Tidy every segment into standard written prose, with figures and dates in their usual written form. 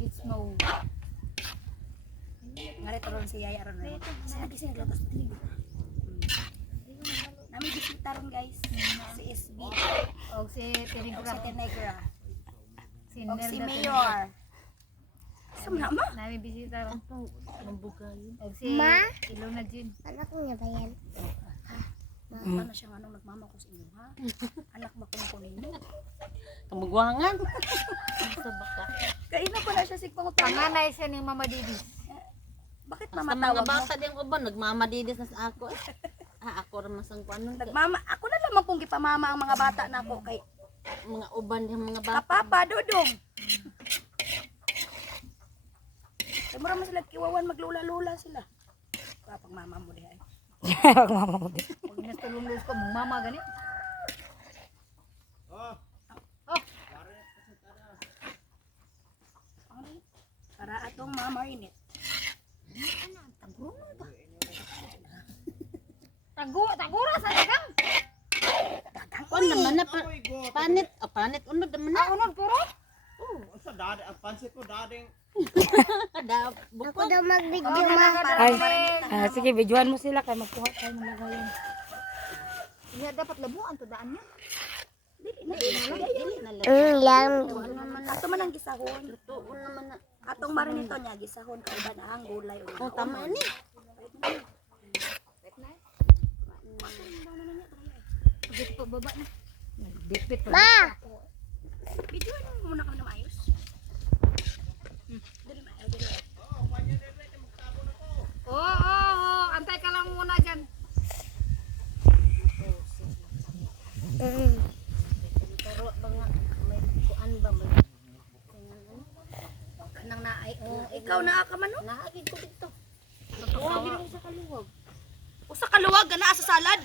It's no. Ngarit ron si Yaya ron. Lagi siya naglatas dilig. Nami bisita ron guys. Si SB. O si Tinigra. Si Tenegra. Si O si Nelda Mayor. Saan na ma? Nami bisita ron. Mambugay. O si Ma? Ilona Jean. Anak niya ba yan? Paano siya nga nung nagmama ko sa inyo ha? Anak ba ko ninyo? Kamugwangan. Sa baka. Kaina pa na siya sig pangutana. Panganay siya ni Mama Didi. Bakit Basta mama mga tawag mo? bata din ko ba nagmamadidis na sa ako. Ako ra masang kuanon kay Nagmama, ako na lamang kung gipamama ang mga bata na ako kay mga uban din mga bata. kapapa dudong. Kay mura man sila kiwawan maglula-lula sila. Kapag mama mo di ay. Huwag mama mo din. Pag inastulong-lulong ko, mong mama gani. Para atong mamarinate. Tagura sa dagang. Kuan naman na panit, panit unod naman na. Unod puro. Sa dada, ang pansit ko dading. Kada Ako daw mag-video Okay, ma. Para Ay, sige, videoan mo sila kay magkuha tayo ng lagayan. Iya dapat labuan to daan niya. dili na. Lang. Ato man ang gisahon. Tuon naman na. Atong marinito niya gisahon kay ba na ang gulay o. Oh, tama ni. Pagit pa baba na. Nagdipit pa. Ma! Video mo muna kami na maayos. Dili ma, dili. Oo, antay ka lang muna dyan. Pero ba nga may kuan ba may Kanang naay. Ikaw naa ka man no? naagid ko dito. Usa ka luwag na sa salad.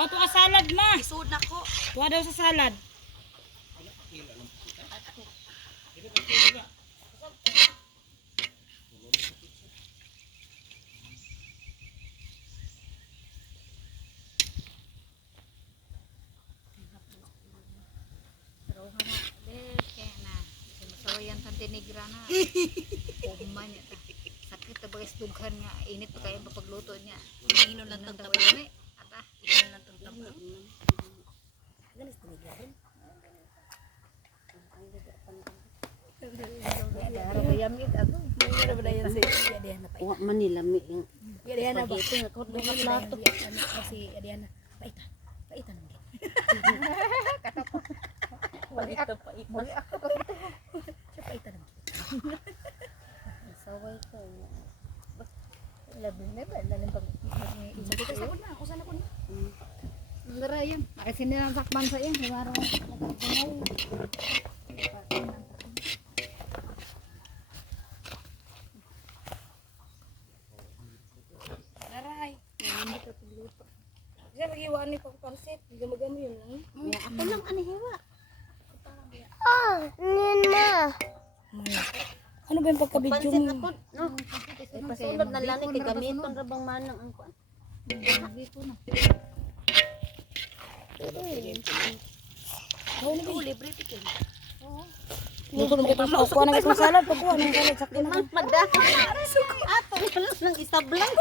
Ato ka salad ma. Isud na ko. Tuwa daw sa salad. Masawayan sa Tinigra na. Kuman niya ta. Sakit ta bagay stughan nga. Init pa kayo pagluto niya. Inom lang tong Tawag ni. Ata. Inom lang tong tabo. Ganis tinigla rin. Daro ba yamit ako. Mayroon ba na yan si Adiana pa? Wa man nila mi yung Adiana ba? spaghetti nga kot nga plato. Si Adiana. Paita. Paita naman. Palito pa ito. Siya paita naman. Saway ko. Labi na ba? Daling pag... Sabi ka sa na. Ako sana ko na. Dara yan. Kasi nilang sakman sa yan. Himaro. Aray. Hindi ka pagluto. Diyan mag-iwan ni pang pansit. Gumagano yun lang. Ya ako lang ani hewa. Oh, nina. Ano ba yung pagka-video Pansit mo? ako no. Pasunod na lang ni kay gamiton ra bang manang ang kuan. Hindi ko na. Oo, oh, libre tikin. Dito mo kita kuha ng itong salad. Pagkuha ng salad. Sakto na. Madaka. Ato lang nang isablang.